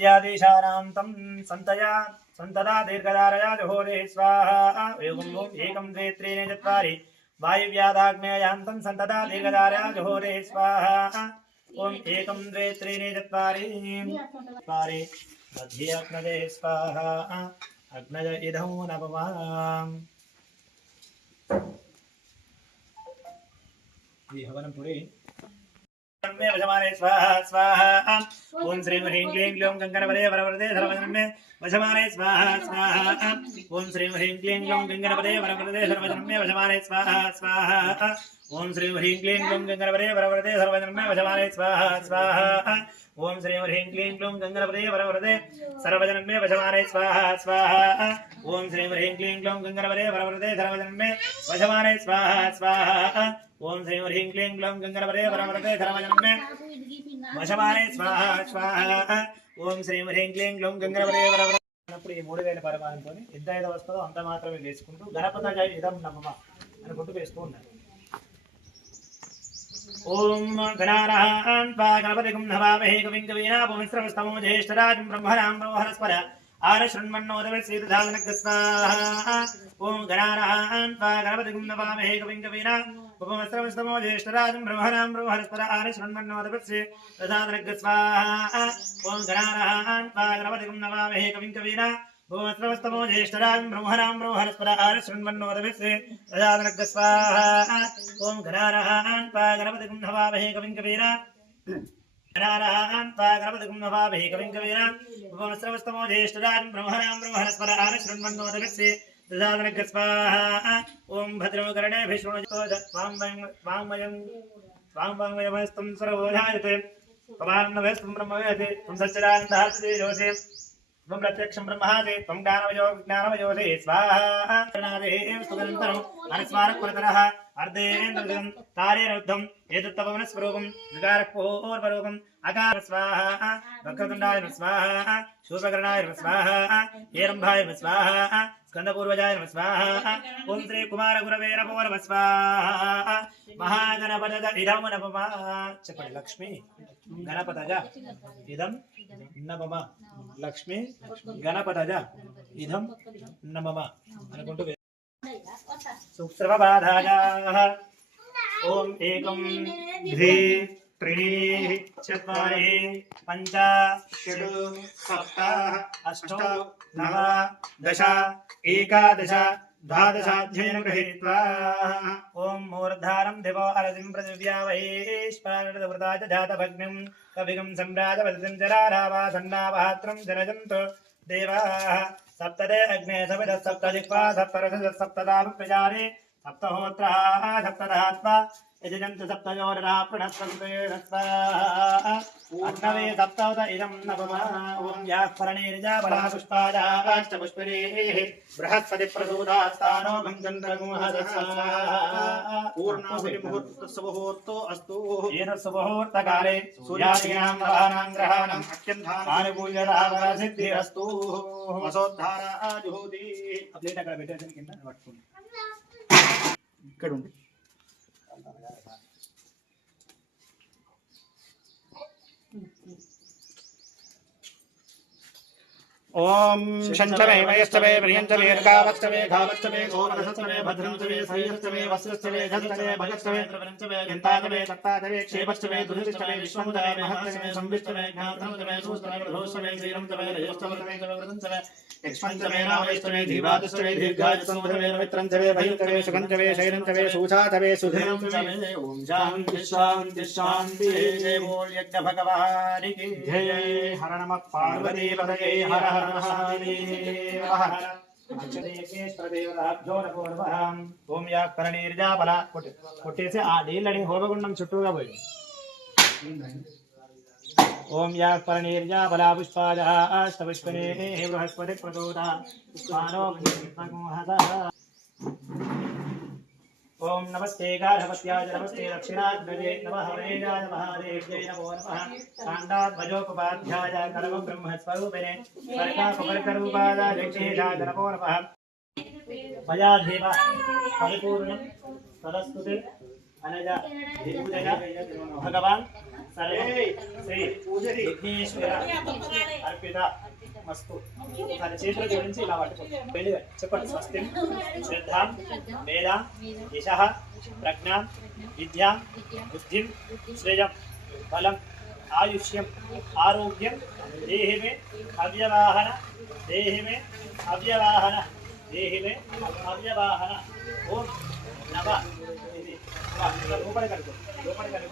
इत्यादेशानां तं सन्तदा दीर्घधारया जुहोरे स्वाहा एकं द्वे त्रीणि चत्वारि वायुव्यादाग्नेयान्तं सन्तदा दीर्घधारया जुहोरे स्वाहा ओम एकं द्वे त्रीणि चत्वारि मध्ये अग्नजे स्वाहा अग्नज इदं नवमाम् हवनं पुरे मे वशमाने स्वाहा स्वाहा ओम श्रीं ह्रीं क्लीं ग्लौं गंगणपते वरवरदे सर्वजनं मे वशमाने स्वाहा स्वाहा ओम श्रीं ह्रीं क्लीं ग्लौं गंगणपते वरवरदे सर्वजनं मे वशमाने स्वाहा स्वाहा ओम श्रीं ह्रीं क्लीं ग्लौं गंगणपते वरवरदे सर्वजनं मे वशमाने स्वाहा स्वाहा ओम श्रीं ह्रीं क्लीं ग्लौं गंगणपते वरवरदे सर्वजनं मे वशमाने स्वाहा स्वाहा ओम श्रीं ह्रीं क्लीं ग्लौं गंगणपते वरवरदे सर्वजनं मे वशमाने स्वाहा स्वाहा ओम श्रीं ह्रीं क्लीं ग्लौं गंगणपते वरवरदे सर्वजनं मे वशमाने स्वाहा स्वाहा ओम श्रीं ह्रीं क्लीं ग्लौं गंगणपते वरवरदे అప్పుడు ఈ 3000 పరిమాణంతో ఎంత ఏదో వస్తుందో అంత మాత్రమే వేసుకుంటూ గణపతజ ఇదం నమః అనుకుంటూ వేస్తూ ఉండాలి. ओम गणानां गणपतिं नमामहे कविं कवीनामुपमश्रवस्तमो ज्येष्ठराजं ब्रह्मणां ब्रह्मणस्पद आरशृण्वन्नोदवसीदधानकस्वाहा ओम गणानां गणपतिं नमामहे कविं कवीनामुपमश्रवस्तमो ज्येष्ठराजं ब्रह्मणां ब्रह्मणस्पद आरशृण्वन्नोदवसीदधानकस्वाहा ओम गणानां गणपतिं नमामहे कविं कवीनां भूमस्रवस्तमो ज्येष्ठराजं ब्रह्मणां ब्रह्मणस्पद आरशृण्वन्नोदवसे स्वाहा ओम गणानां गणपतिं नमामहे कविं नमामहे कविं भूमस्रवस्तमो ज्येष्ठराजं ब्रह्मणां ब्रह्मणस्पद आरशृण्वन्नोदवसे स्वाहा ओम भद्रं कर्णेभिः शृणुतो स्वांमयमस्तं सर्वोधायते पवान्नवेस्तं ब्रह्मवेदे त्वं सच्चिदानन्दः योसे त्वं प्रत्यक्षं ब्रह्मादि त्वं ज्ञानमयोधे स्वाहा स्तुतनन्तरम् अनुस्मारकपरतरः अर्धेन्द्रं तारेरुद्धम् एतत्तपवनस्वरूपं विकारपूर्वरूपम् अकार स्वाहा वक्रतुण्डाय स्वाहा शूर्पकर्णाय स्वाहा हेरम्भाय स्वाहा स्कंदपूर्वजाय स्वाहा ओम श्री कुमार गुरवे नमो नमः स्वाहा महागणपतज इदं नमः చెప్పండి లక్ష్మి గణపతజ ఇదం నమః లక్ష్మి గణపతజ ఇదం నమః అనుకుంటూ సుప్రభాదాయ ఓం ఏకం ద్వి त्रीणि चत्वारि पञ्च षट् सप्त अष्ट नव दश एकादश द्वादशाध्यायेन गृहीत्वा ओम मूर्धारं दिवो अरतिं पृथिव्या वैश्वानरवृता च जातभग्निं कविगं सम्राजवदतिं जरारावा सन्नावहात्रं जनजन्तु देवाः सप्तदे अग्ने सविदः सप्तजिह्वा सप्तरसः सप्तदाः प्रजारे सप्तहोत्राः सप्तधात्वा यजन्त सप्तयोरः प्रणस्वन्ते स्वाहा अग्नवे सप्तौत इदं नवमः ओम याः पर्णेर्जा बला पुष्पायाश्चपुष्पिरेः बृहस्पति प्रसूदास्तानो भञ्जन्द्रगुहस्वाहा पूर्णमुहूर्तस्सुमुहूर्तो अस्तु एतत्सुमुहूर्तकाले सूर्यादीनां नवानां ग्रहाणाम् अत्यन्तानुकूल्यता सिद्धिरस्तु वसोद्धारा जुहोति प्लेट अక్కడ పెట్టేసి కింద పట్టుకోండి ఇక్కడ ఉంది ओम शंचवे वयस्तवे प्रियंचवे गावस्तवे घावस्तवे गोमनसस्तवे भद्रंचवे सह्यस्तवे वस्यस्तवे धन्तवे भगस्तवे प्रवरंचवे यन्तातवे तत्तातवे क्षेपस्तवे दुरितस्तवे विश्वमुदवे महत्तवे संविस्तवे ज्ञातवे सुस्तवे प्रभोस्तवे श्रीरंतवे रजस्तवे वरदंचवे एक्ष्पंचवे नावस्तवे धीवातस्तवे दीर्घायुतंतवे रवित्रंचवे भयंतवे सुगंतवे शैरंतवे सूचातवे सुधीरंचवे ओम शांति शांति शांति जय बोल यज्ञ भगवान की जय हर नमः पार्वती पतये हर ओम या करणीर्जा बला కొట్టేసి ఆ నీళ్ళని హోమగుండం చుట్టూగా పోయి ओम या करणीर्जा बला पुष्पाजा अष्टपुष्पने बृहस्पति प्रदोता पुष्पानो ओम नमस्ते गार्हपत्याय नमस्ते दक्षिणाग्रजे नमः वरेजाय महादेव्यै नमो नमः काण्डाध्वजोपपाध्याय कर्म ब्रह्मस्वरूपिणे स्वर्गापकर्करूपाय जगदीशाय नमो नमः मया देव परिपूर्णं तदस्तुते अनजा पूजया भगवान् सर्वे श्री विघ्नेश्वर अर्पित అర్పిత మస్తు తన చేతుల గురించి ఇలా పట్టుకోండి చెప్పండి స్వస్తిం శ్రద్ధాం వేదాం యశః ప్రజ్ఞాం విద్యాం బుద్ధిం శ్రేయం బలం ఆయుష్యం ఆరోగ్యం దేహి మే అవ్యవాహన దేహి మే అవ్యవాహన దేహి మే అవ్యవాహన ఓం నమ ఇది లోపల కలుగు